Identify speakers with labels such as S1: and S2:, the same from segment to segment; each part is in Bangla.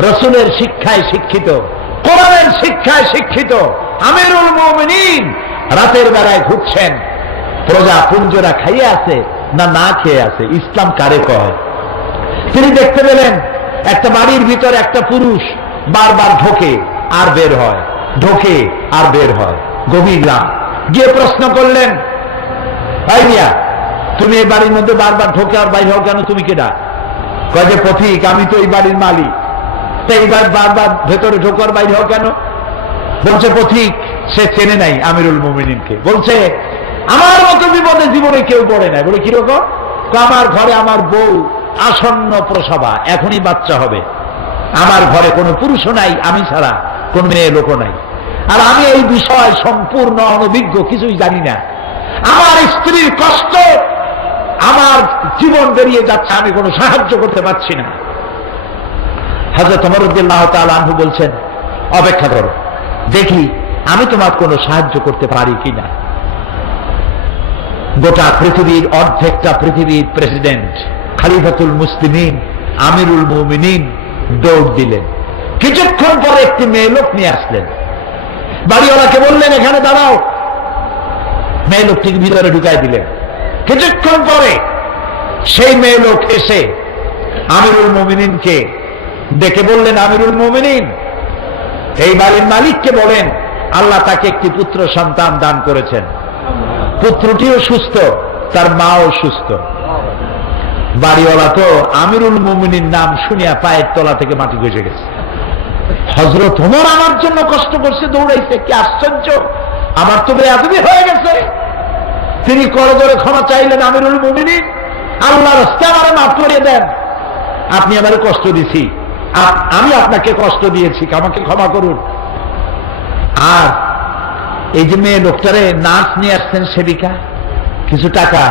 S1: রসুলের শিক্ষায় শিক্ষিত, কোরআনের শিক্ষায় শিক্ষিত, আমিরুল মোমিনিন রাতের বেলায় ঘুরছেন। প্রজা পুঞ্জরা খাইয়ে আছে না না খেয়ে আছে? ইসলাম কারে কয়? তিনি দেখতে পেলেন একটা বাড়ির ভিতরে একটা পুরুষ বারবার ঢোকে, আর বের হয়। ঢোকে, আর বের হয়। গভীর রাত। গিয়ে প্রশ্ন করলেন তুমি এই বাড়ির মধ্যে বারবার ঢোকে আর বাইর হও কেন? তুমি কেডা? কয় যে, পথিক, আমি তো এই বাড়ির মালিক। তাই এইবার বারবার ভেতরে ঢোকার বাইরে হোক কেন? বলছে, পথিক, সে চেনে নাই আমিরুল মোমিনিনকে। বলছে, আমার মতো বিপদে জীবনে কেউ পড়ে নাই। বলে কীরকম আমার ঘরে আমার বউ আসন্ন প্রসবা, এখনই বাচ্চা হবে। আমার ঘরে কোনো পুরুষও নাই, আমি ছাড়া কোন মেয়ে লোকও নাই। আর আমি এই বিষয় সম্পূর্ণ অনভিজ্ঞ, কিছুই জানি না। আমার স্ত্রীর কষ্ট আমার জীবন বেরিয়ে যাচ্ছে, আমি কোনো সাহায্য করতে পারছি না। হাজরত অমরুদ্দিল্লাহ আনহু বলছেন, অপেক্ষা করো, দেখি আমি তোমার কোনো সাহায্য করতে পারি কিনা। গোটা পৃথিবীর অর্ধেকটা পৃথিবীর প্রেসিডেন্ট খালিফাতুল মুসলিমিন, আমিরুল মুমিনিন দৌড় দিলেন। কিছুক্ষণ পরে একটি মেয়ে লোক নিয়ে আসলেন। বাড়িওয়ালাকে বললেন, এখানে দাঁড়াও। মেয়ে লোকটিকে ভিতরে ঢুকাই দিলেন। কিছুক্ষণ পরে সেই মেয়ে লোক এসে আমিরুল মোমিনিনকে ডেকে বললেন, আমিরুল মোমিনিন, এই বাড়ির মালিককে বলেন, আল্লাহ তাকে একটি পুত্র সন্তান দান করেছেন। পুত্রটিও সুস্থ, তার মাও সুস্থ। বাড়িওয়ালা তো আমিরুল মোমিনীর নাম শুনিয়া পায়ের তলা থেকে মাটি গেছে গেছে। হজরত ওমর আমার জন্য কষ্ট করছে, দৌড়াইছে, কি আশ্চর্য! আমার তো বেয়াদবি হয়ে গেছে। তিনি করজোরে ক্ষমা চাইলেন আমিরুল মুমিনিন। আল্লাহ রাস্তা আমার মাফ করে দেন। আপনি আমারে কষ্ট দিছি। আমি আপনাকে কষ্ট দিয়েছি, আমাকে ক্ষমা করুন। আর এই যে মেয়ে লোকটারে নার্স নিয়ে আসছেন সেবিকা, কিছু টাকা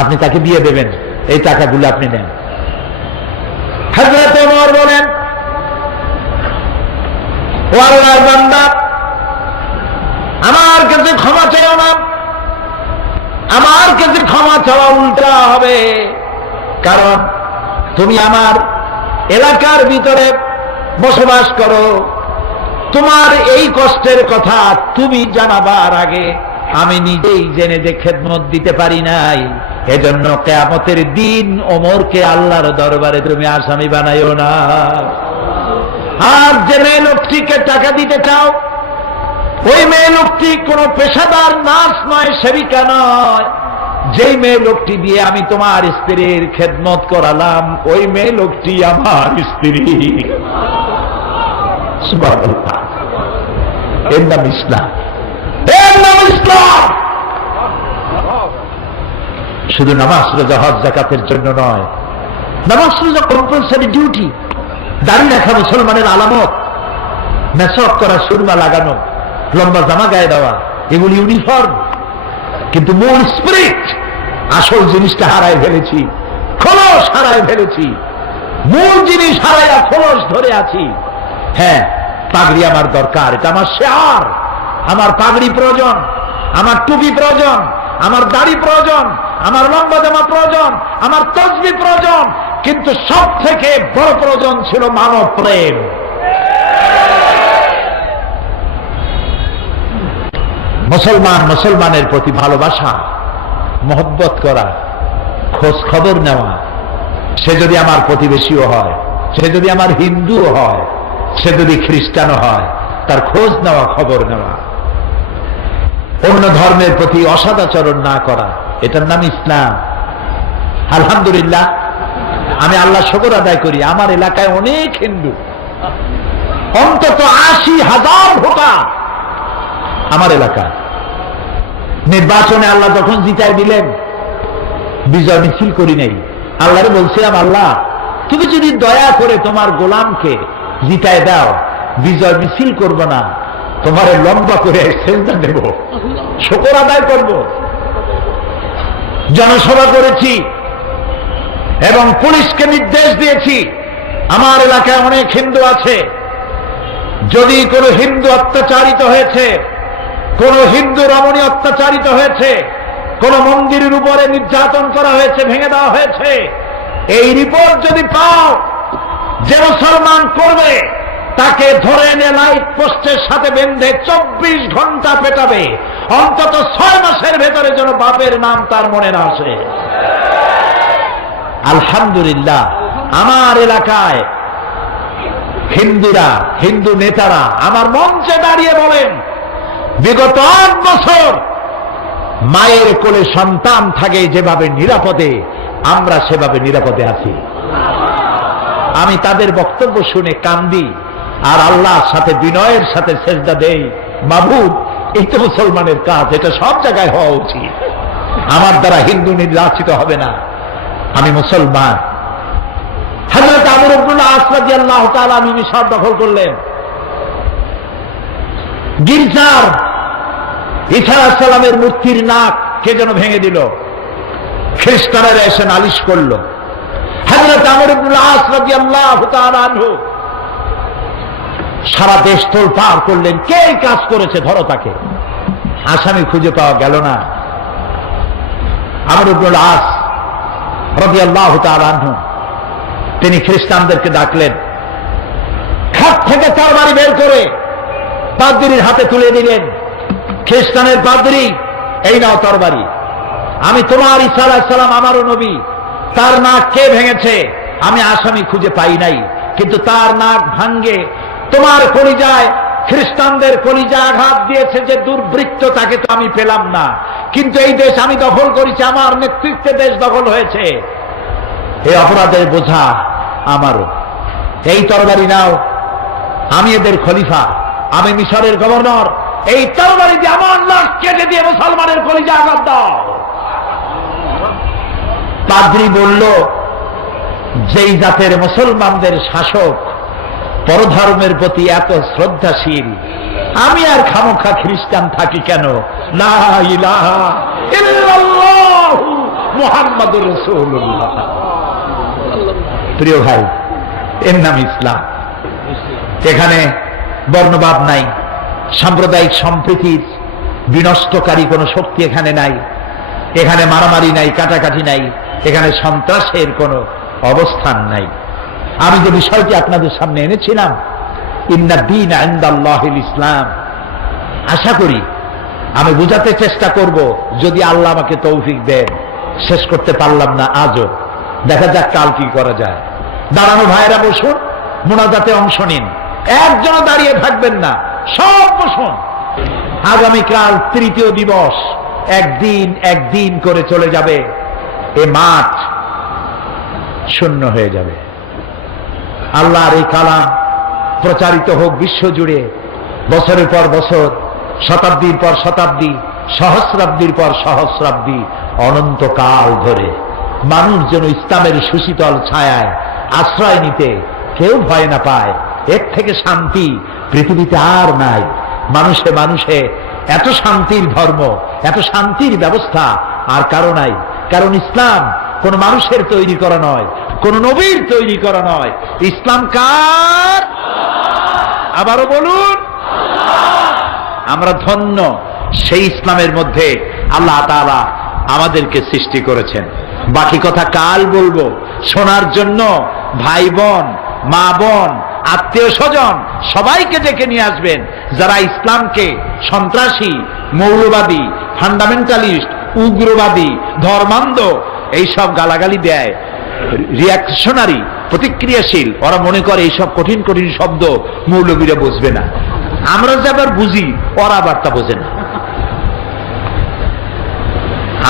S1: আপনি তাকে দিয়ে দেবেন। এই টাকাগুলো আপনি নেন। হাজরত বলেন আমার কাছে ক্ষমা চাইও না। আমার কাছে ক্ষমা চাওয়া উল্টা হবে। কারণ তুমি আমার এলাকার ভিতরে বসবাস করো। তোমার এই কষ্টের কথা তুমি জানাবার আগে আমি নিজেই জেনে যে খেদমত দিতে পারি নাই। এজন্য কেয়ামতের দিন ওমরকে আল্লাহর দরবারে তুমি আসামি বানাইও না। আর যে মেয়ে লোকটিকে টাকা দিতে চাও, ওই মেয়ে লোকটি কোন পেশাদার নার্স নয়, সেবিকা নয়। যেই মেয়ে লোকটি দিয়ে আমি তোমার স্ত্রীর খেদমত করালাম, ওই মেয়ে লোকটি আমার স্ত্রী। এর নাম ইসলাম। এর নাম ইসলাম। শুধু নামাজ, রোজা, হজ জাকাতের জন্য নয়। নামাজ, রোজা কম্পালসারি ডিউটি দাঁড়িয়ে রাখা মুসলমানের আলামত। মেসক করা সুরমা লাগানো। লম্বা জামা গায়ে দেওয়া। এগুলি ইউনিফর্ম কিন্তু মূল স্পিরিট, আসল জিনিসটা হারায় ফেলেছি, খোলস হারায় ফেলেছি, মূল জিনিস হারাইয়া খোলস ধরে আছি। হ্যাঁ পাগড়ি আমার দরকার, এটা আমার শেয়ার, আমার পাগড়ি প্রয়োজন, আমার টুপি প্রয়োজন, আমার দাড়ি প্রয়োজন, আমার লম্বা জামা প্রয়োজন, আমার তসবি প্রয়োজন, কিন্তু সব থেকে বড় প্রয়োজন ছিল মানব প্রেম। মুসলমান, মুসলমানের প্রতি ভালোবাসা, মহব্বত করা, খোঁজ খবর নেওয়া, সে যদি আমার প্রতিবেশীও হয়, সে যদি আমার হিন্দুও হয়, সে যদি খ্রিস্টানও হয়, তার খোঁজ নেওয়া, খবর নেওয়া। অন্য ধর্মের প্রতি অসদাচরণ না করা, এটার নাম ইসলাম। আলহামদুলিল্লাহ, আমি আল্লাহ শকর আদায় করি, আমার এলাকায় অনেক হিন্দু। অন্তত আশি হাজার ভোটার আমার এলাকা নির্বাচনে আল্লাহ যখন জিতাই দিলেন, বিজয় মিছিল করি নাই। আল্লাহরে বলছিলাম, আল্লাহ, তুমি যদি দয়া করে তোমার গোলামকে জিতায় দাও, বিজয় মিছিল করব না, তোমার লম্বা করে সেজদা দেব। শকর আদায় করব। জনসভা করেছি এবং পুলিশকে নির্দেশ দিয়েছি। আমার এলাকায় অনেক হিন্দু আছে। যদি কোনো হিন্দু অত্যাচারিত হয়েছে কোন হিন্দু রমণী অত্যাচারিত হয়েছে, কোন মন্দিরের উপরে নির্যাতন করা হয়েছে, ভেঙে দেওয়া হয়েছে। এই রিপোর্ট যদি পাও যে মুসলমান করবে, তাকে ধরে এনে লাইট পোস্টের সাথে বেঁধে চব্বিশ ঘণ্টা পেটাবে। অন্তত ছয় মাসের ভেতরে যেন বাপের নাম তার মনে না আসে। আলহামদুলিল্লাহ, আমার এলাকায় হিন্দুরা, হিন্দু নেতারা আমার মঞ্চে দাঁড়িয়ে বলেন বিগত আট বছর মায়ের কোলে সন্তান থাকে যেভাবে নিরাপদে, আমরা সেভাবে নিরাপদে আছি। আমি তাদের বক্তব্য শুনে কান্দি, আর আল্লাহর সাথে, বিনয়ের সাথে সেজদা দেই। মাবুদ, এই তো মুসলমানের কাজ, এটা সব জায়গায় হওয়া উচিত। আমার দ্বারা হিন্দু নির্বাচিত হবে না। আমি মুসলমান। হজরত আমর আব্দুল্লাহ আল্লাহ তাআলা আমি মিশর দখল করলেন। গির্জার ইসা সালামের মূর্তির নাক কে যেন ভেঙে দিল। খ্রিস্টানেরা এসে নালিশ করল। সারা দেশ তোল পার করলেন, কে কাজ করেছে? ধরো তাকে। আসামি খুঁজে পাওয়া গেল না। আমর আস রবি আল্লাহ আনহু, তিনি খ্রিস্টানদেরকে ডাকলেন খাত থেকে তার বাড়ি বের করে পাদ্রির হাতে তুলে দিলেন। খ্রিস্টানের পাদ্রি এই নাও তরবারি আমি তোমার ইসা সালাম, আমারও নবী। তার নাক কে ভেঙেছে? আমি আসামি খুঁজে পাই নাই। কিন্তু তার নাক ভাঙ্গে তোমার কলিজায়, খ্রিস্টানদের কলিজা আঘাত দিয়েছে যে দুর্বৃত্ত, তাকে তো আমি পেলাম না। কিন্তু এই দেশ আমি দখল করেছি, আমার নেতৃত্বে দেশ দখল হয়েছে। এই অপরাধের বোঝা আমারও। এই তরবারি নাও, আমি এদের খলিফা। আমি মিশরের গভর্নর। এই তরবারি দিয়ে আমার লাশ কেটে দিয়ে মুসলমানের কলিজা আঘাত দাও। পাদ্রি বলল, যেই জাতের মুসলমানদের শাসক পরধর্মের প্রতি এত শ্রদ্ধাশীল, আমি আর খামোখা খ্রিস্টান থাকি কেন? প্রিয় ভাই, এর নাম ইসলাম। এখানে বর্ণবাদ নাই। সাম্প্রদায়িক সম্প্রীতির বিনষ্টকারী কোনো শক্তি এখানে নাই। এখানে মারামারি নাই, কাটাকাটি নাই। এখানে সন্ত্রাসের কোনো অবস্থান নাই। আমি যে বিষয়টি আপনাদের সামনে এনেছিলাম ইন্নাদ্দিন আন্দাল্লাহিল ইসলাম আশা করি আমি বুঝাতে চেষ্টা করব, যদি আল্লাহ আমাকে তৌফিক দেন। শেষ করতে পারলাম না আজও। দেখা যাক কাল কি করা যায়। দাঁড়ানো ভাইরা বসুন, মোনাজাতে অংশ নিন। একজনও দাঁড়িয়ে থাকবেন না। সব বসুন আগামীকাল তৃতীয় দিবস। একদিন একদিন করে চলে যাবে। এ মাঠ শূন্য হয়ে যাবে। আল্লাহর এই কালাম প্রচারিত হোক বিশ্ব জুড়ে। বছরের পর বছর, শতাব্দীর পর শতাব্দী, সহস্রাব্দীর পর সহস্রাব্দী, অনন্তকাল ধরে মানুষ যেন ইসলামের সুশীতল ছায়ায় আশ্রয় নিতে কেউ ভয় না পায়। এর থেকে শান্তি পৃথিবীতে আর নাই। মানুষে মানুষে, এত শান্তির ধর্ম, এত শান্তির ব্যবস্থা আর কারও নাই। কারণ ইসলাম কোন মানুষের তৈরি করা নয়, কোন নবীর তৈরি করা নয়। ইসলাম কার? আবারও বলুন। আমরা ধন্য সেই ইসলামের মধ্যে আল্লাহ তাআলা আমাদেরকে সৃষ্টি করেছেন। বাকি কথা কাল বলব। শোনার জন্য ভাই বোন, মা বোন আত্মীয় স্বজন সবাইকে ডেকে নিয়ে আসবেন। যারা ইসলামকে সন্ত্রাসী, মৌলবাদী ফান্ডামেন্টালিস্ট উগ্রবাদী, ধর্মান্ধ, এইসব গালাগালি দেয় রিয়াকশনারি প্রতিক্রিয়াশীল, ওরা মনে করে এইসব কঠিন কঠিন শব্দ মৌলবীরা বুঝবে না। আমরা যে আবার বুঝি, ওরা আবার তা বোঝে না।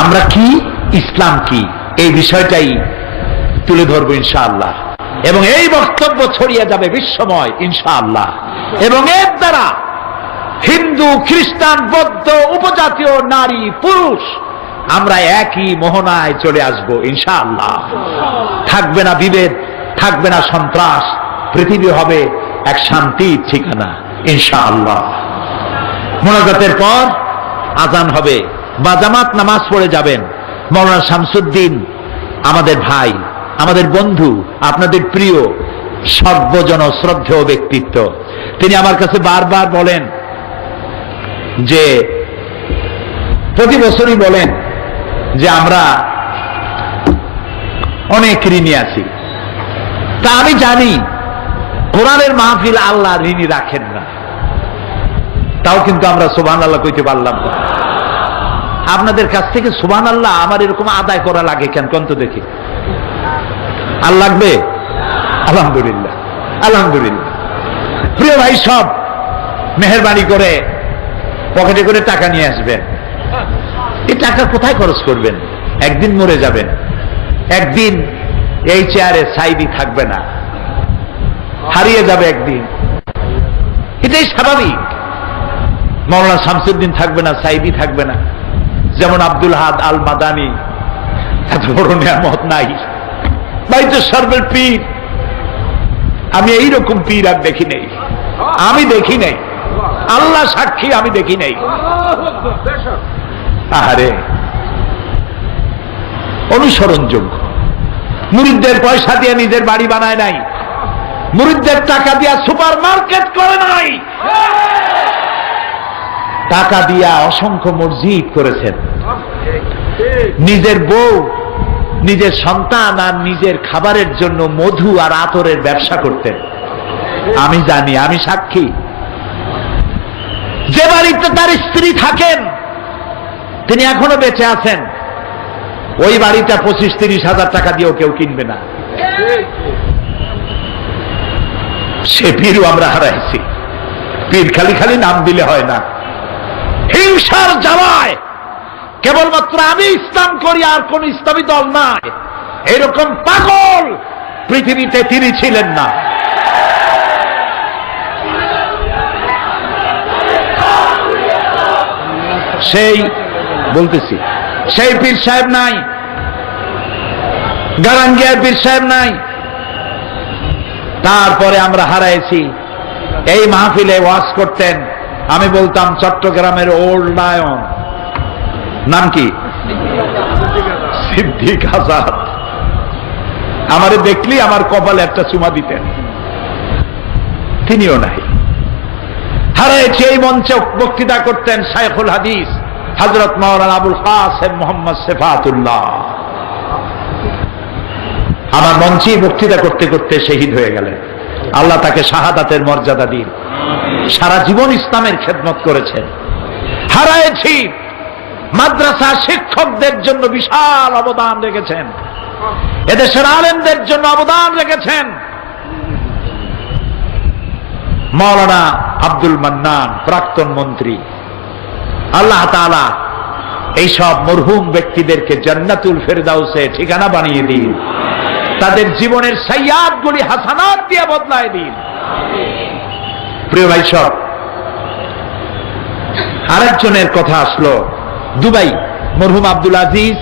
S1: আমরা কি, ইসলাম কি? এই বিষয়টাই তুলে ধরবো ইনশাআল্লাহ। এবং এই বক্তব্য ছড়িয়ে যাবে বিশ্বময়, ইনশাআল্লাহ। এবং এর দ্বারা হিন্দু, খ্রিস্টান, বৌদ্ধ, উপজাতীয় নারী, পুরুষ, আমরা একই মোহনায় চলে আসব, ইনশাআল্লাহ। থাকবে না বিভেদ, থাকবে না সন্ত্রাস, পৃথিবী হবে এক শান্তির ঠিকানা, ইনশাআল্লাহ। মোনাজাতের পর আজান হবে বা জামাত নামাজ পড়ে যাবেন। মৌলানা শামসুদ্দিন, আমাদের ভাই আমাদের বন্ধু, আপনাদের প্রিয়, সর্বজন শ্রদ্ধেয় ব্যক্তিত্ব। তিনি আমার কাছে বারবার বলেন যে, প্রতি বছরই বলেন যে আমরা অনেক ঋণী আছি। তা আমি জানি, কোরআনের মাহফিল আল্লাহ ঋণী রাখেন না। তাও কিন্তু আমরা সোবান আল্লাহ কইতে পারলাম আপনাদের কাছ থেকে সোবান আল্লাহ আমার এরকম আদায় করা লাগে কেন? কন্ত দেখি। আর লাগবে? আলহামদুলিল্লাহ। আলহামদুলিল্লাহ। প্রিয় ভাই, সব মেহরবানি করে পকেটে করে টাকা নিয়ে আসবেন। এই টাকা কোথায় খরচ করবেন? একদিন মরে যাবেন। একদিন এই চেয়ারে সাইদি থাকবে না। হারিয়ে যাবে একদিন। এটাই স্বাভাবিক। মৌলানা শামসুদ্দিন থাকবে না, সাইদি থাকবে না। যেমন আব্দুল হাদ আল মাদানি এত বড় নিয়ামত নাই। বাইতে সর্বের পীর। আমি এইরকম পীর আর দেখি নেই। আমি দেখি নেই। আল্লাহ সাক্ষী, আমি দেখি নেই। আহারে। অনুসরণযোগ্য। মুরিদদের পয়সা দিয়ে নিজের বাড়ি বানায় নাই। মুরিদদের টাকা দিয়া সুপার মার্কেট করে নাই। টাকা দিয়া অসংখ্য মসজিদ করেছেন। নিজের বউ নিজের সন্তান আর নিজের খাবারের জন্য মধু আর আতরের ব্যবসা করতেন। আমি জানি, আমি সাক্ষী। যে বাড়িতে তার স্ত্রী থাকেন, তিনি এখনও বেঁচে আছেন। ওই বাড়িটা পঁচিশ তিরিশ হাজার টাকা দিয়েও কেউ কিনবে না। সে পীরও আমরা হারাইছি। পীর খালি খালি নাম দিলে হয় না। হিংসার জ্বালায় কেবলমাত্র আমি ইসলাম করি, আর কোন ইসলামী দল নাই। এরকম পাগল পৃথিবীতে তিনি ছিলেন না। সেই, বলতেছি, সেই পীর সাহেব নাই, গারাঙ্গিয়ার পীর সাহেব নাই। তারপরে আমরা হারাইছি। এই মাহফিলে ওয়াজ করতেন। আমি বলতাম, চট্টগ্রামের ওল্ড লায়ন। নাম কি? সিদ্দিক আজাদ। আমারে দেখলি আমার কপালে একটা চুমা দিতেন। তিনিও নাই। হারাইছি এই মঞ্চে বক্তৃতা করতেন শাইখুল হাদিস হজরত মৌলানা আবুল কাসেম মোহাম্মদ সেফাতুল্লাহ। আমার মঞ্চে বক্তৃতা করতে করতে শহীদ হয়ে গেলেন। আল্লাহ তাকে শাহাদাতের মর্যাদা দিন। সারা জীবন ইসলামের খেদমত করেছেন। হারাইছি মাদ্রাসা শিক্ষকদের জন্য বিশাল অবদান রেখেছেন। এদেশের আলেমদের জন্য অবদান রেখেছেন। মৌলানা আব্দুল মান্নান, প্রাক্তন মন্ত্রী। আল্লাহ তাআলা এইসব মরহুম ব্যক্তিদেরকে জান্নাতুল ফেরদাউসে ঠিকানা বানিয়ে দিন। তাদের জীবনের সাইয়াদ গুলি হাসানাত দিয়ে বদলায় দিন। প্রিয় ভাই সব, আরেকজনের কথা আসলো। দুবাই। মরহুম আব্দুল আজিজ।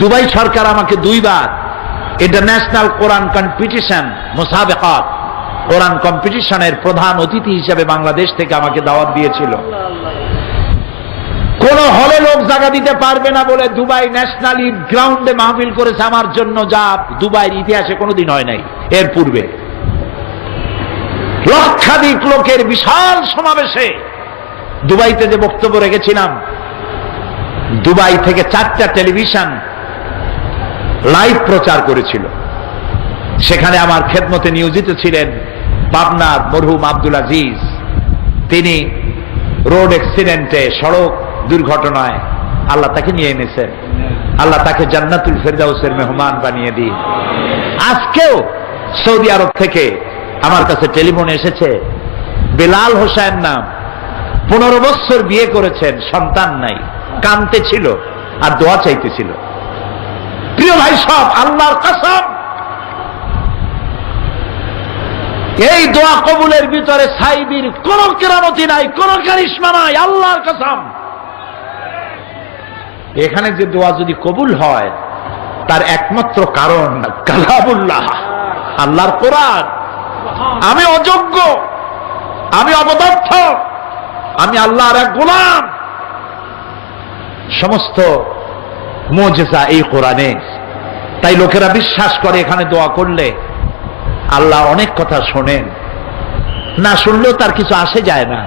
S1: দুবাই সরকার আমাকে দুইবার ইন্টারন্যাশনাল কোরআন কম্পিটিশন মোসাবেকাত, কোরআন কম্পিটিশনের প্রধান অতিথি হিসেবে বাংলাদেশ থেকে আমাকে দাওয়াত দিয়েছিল। কোন হলে লোক জায়গা দিতে পারবে না বলে দুবাই ন্যাশনাল গ্রাউন্ডে মাহফিল করেছে আমার জন্য যা দুবাইয়ের ইতিহাসে কোনোদিন হয় নাই, এর পূর্বে। লক্ষাধিক লোকের বিশাল সমাবেশে দুবাইতে যে বক্তব্য রেখেছিলাম, দুবাই থেকে চারটা টেলিভিশন লাইভ প্রচার করেছিল। সেখানে আমার খেদমতে নিয়োজিত ছিলেন পাবনার মরহুম আব্দুল আজিজ। তিনি রোড অ্যাক্সিডেন্টে, সড়ক দুর্ঘটনায় আল্লাহ তাকে নিয়ে এনেছেন। আল্লাহ তাকে জান্নাতুল ফেরদাউসের মেহমান বানিয়ে দিন। আজকেও সৌদি আরব থেকে আমার কাছে টেলিফোন এসেছে। বেলাল হোসেন নাম। পনেরো বছর বিয়ে করেছেন, সন্তান নাই। কানতে ছিল আর দোয়া চাইতেছিল। প্রিয় ভাই, সব আল্লাহর কাসম। এই দোয়া কবুলের ভিতরে সাইদির কোন কেরামতি নাই, কোন কারিশমা নাই, আল্লাহর কসম। এখানে যে দোয়া যদি কবুল হয়, তার একমাত্র কারণ কালাবুল্লাহ আল্লাহর কোরআন। আমি অযোগ্য, আমি অবদর্থ আমি আল্লাহর এক গোলাম। সমস্ত মোজেসা এই কোরআনে। তাই লোকেরা বিশ্বাস করে এখানে দোয়া করলে আল্লাহ অনেক কথা শোনেন। না শুনলেও তার কিছু আসে যায় না।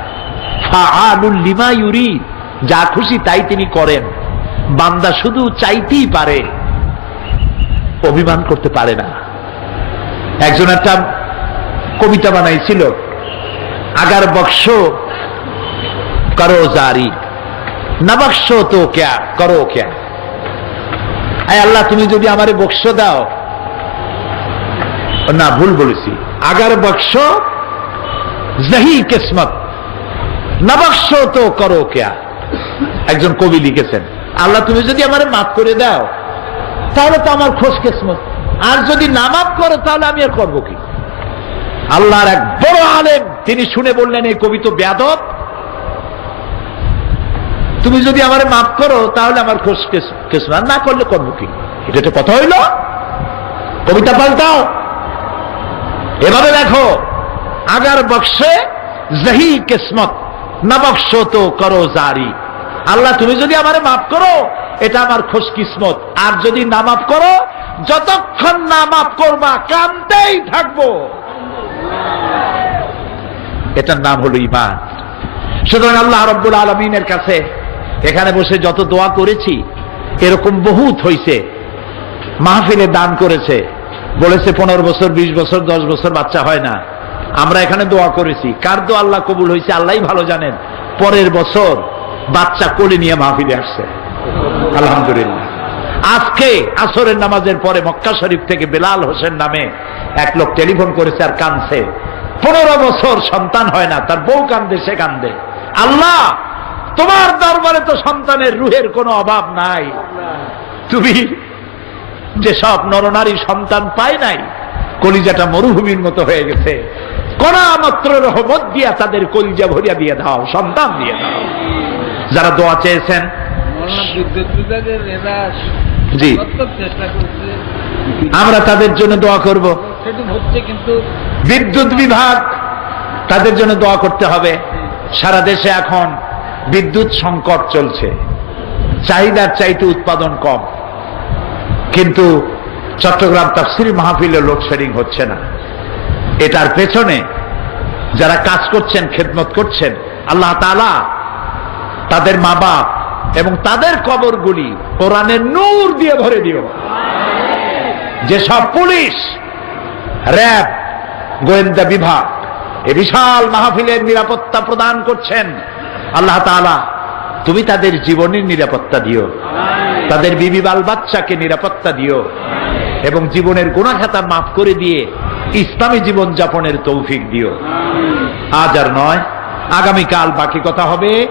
S1: লিমা ইউরি, যা খুশি তাই তিনি করেন। বান্দা শুধু চাইতেই পারে, অভিমান করতে পারে না। একজন একটা কবিতা বানাইছিল, আগার বক্স করো জারি না তো ক্যা করো ক্যা আয় আল্লাহ তুমি যদি আমারে বক্স দাও না ভুল বলেছি আগার বক্স জহি কিসমত না তো করো ক্যা একজন কবি লিখেছেন আল্লাহ তুমি যদি আমারে মাফ করে দাও তাহলে তো আমার খোঁজ কিসমত আর যদি না মাফ করো তাহলে আমি আর করব কি আল্লাহর এক বড় আলেম তিনি শুনে বললেন এই কবি তো বেদব তুমি যদি আমারে মাফ করো, তাহলে আমার খোঁজ কিসমত না করলে করব কি? এটা তো কথা হইল। কবিতা পাল্টাও। এভাবে দেখো, আগার বক্সে জহি কিসমত না বক্স তো করো জারি। আল্লাহ, তুমি যদি আমারে মাফ করো, এটা আমার খোশ কিসমত। আর যদি না মাফ করো, যতক্ষণ না মাফ করবা, কানতেই থাকব। এটার নাম হলো ইমান সুতরাং আল্লাহ রব্বুল আলমিনের কাছে এখানে বসে যত দোয়া করেছি, এরকম বহুত হইছে। মাহফিলে দান করেছে। বলেছে পনেরো বছর, বিশ বছর, দশ বছর বাচ্চা হয় না। আমরা এখানে দোয়া করেছি। কার দোয়া আল্লাহ কবুল হয়েছে আল্লাহ ভালো জানেন। পরের বছর বাচ্চা কোলে নিয়ে মাহফিলে আসছে। আলহামদুলিল্লাহ। আজকে আসরের নামাজের পরে মক্কা শরীফ থেকে বেলাল হোসেন নামে এক লোক টেলিফোন করেছে আর কানছে পনেরো বছর সন্তান হয় না, তার বউ কান্দে, সে কান্দে। আল্লাহ তোমার দরবারে তো সন্তানের রুহের কোনো অভাব নাই। তুমি যে সব নরনারী সন্তান পায় নাই, কলিজাটা মরুভূমির মতো হয়ে গেছে। কণা মাত্র রহমত দিয়া তাদের কলিজা ভরিয়া দিয়ে দাও, সন্তান দিয়ে দাও। যারা দোয়া চেয়েছেন। জি। আমরা তাদের জন্য দোয়া করব। বিদ্যুৎ বিভাগ তাদের জন্য দোয়া করতে হবে। সারা দেশে এখন বিদ্যুৎ সংকট চলছে। চাহিদার চাইতে উৎপাদন কম। কিন্তু চট্টগ্রাম তাফসির মাহফিলে লোডশেডিং হচ্ছে না। এটার পেছনে যারা কাজ করছেন, খেদমত করছেন, আল্লাহ তালা তাদের মা বাপ এবং তাদের কবরগুলি কোরআনের নূর দিয়ে ভরে দিও। যেসব পুলিশ, র্যাব, গোয়েন্দা বিভাগ এ বিশাল মাহফিলের নিরাপত্তা প্রদান করছেন আল্লাহ তাআলা তুমি তাদের জীবনের নিরাপত্তা দিও। তাদের বিবি বাল বাচ্চাকে নিরাপত্তা দিও। এবং জীবনের গুণাখাতা মাফ করে দিয়ে ইসলামী জীবন যাপনের তৌফিক দিও। আজ আর নয় আগামীকাল বাকি কথা হবে।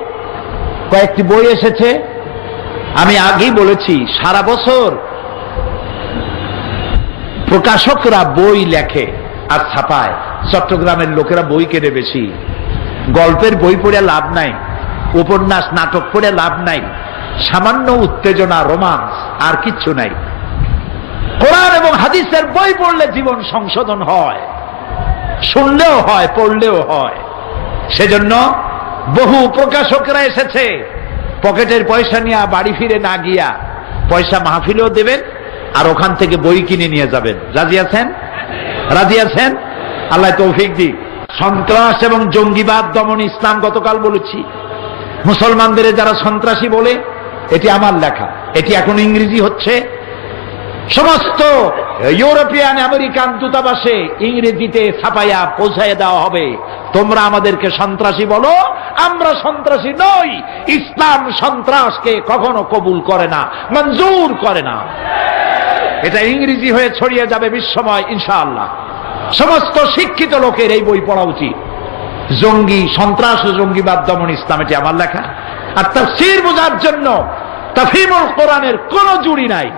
S1: কয়েকটি বই এসেছে। আমি আগেই বলেছি সারা বছর প্রকাশকরা বই লেখে আর ছাপায়। চট্টগ্রামের লোকেরা বই কেনে বেশি। গল্পের বই পড়ে লাভ নাই। উপন্যাস, নাটক পড়ে লাভ নাই। সামান্য উত্তেজনা, রোমান্স, আর কিচ্ছু নাই। কোরআন এবং হাদিসের বই পড়লে জীবন সংশোধন হয়। শুনলেও হয়, পড়লেও হয়। সেজন্য বহু প্রকাশকরা এসেছে। পকেটের পয়সা নিয়ে বাড়ি ফিরে না গিয়া পয়সা মাহফিলেও দেবেন আর ওখান থেকে বই কিনে নিয়ে যাবেন। রাজি আছেন? রাজি আছেন? আল্লাহ তৌফিক দিক। সন্ত্রাস এবং জঙ্গিবাদ দমন ইসলাম গতকাল বলেছি। মুসলমানদের যারা সন্ত্রাসী বলে, এটি আমার লেখা। এটি এখন ইংরেজি হচ্ছে। সমস্ত ইউরোপিয়ান, আমেরিকান দূতাবাসে ইংরেজিতে ছাপাইয়া পৌঁছাইয়া দেওয়া হবে। তোমরা আমাদেরকে সন্ত্রাসী বলো, আমরা সন্ত্রাসী নই। ইসলাম সন্ত্রাসকে কখনো কবুল করে না, মঞ্জুর করে না। এটা ইংরেজি হয়ে ছড়িয়ে যাবে বিশ্বময়, ইনশাআল্লাহ। সমস্ত শিক্ষিত লোকের এই বই পড়া উচিত। জঙ্গি, সন্ত্রাস ও জঙ্গিবাদ দমন ইসলাম, এটি আমার লেখা। আর তার সির বোঝার জন্য তাফিমুল কোরআনের কোন জুড়ি নাই।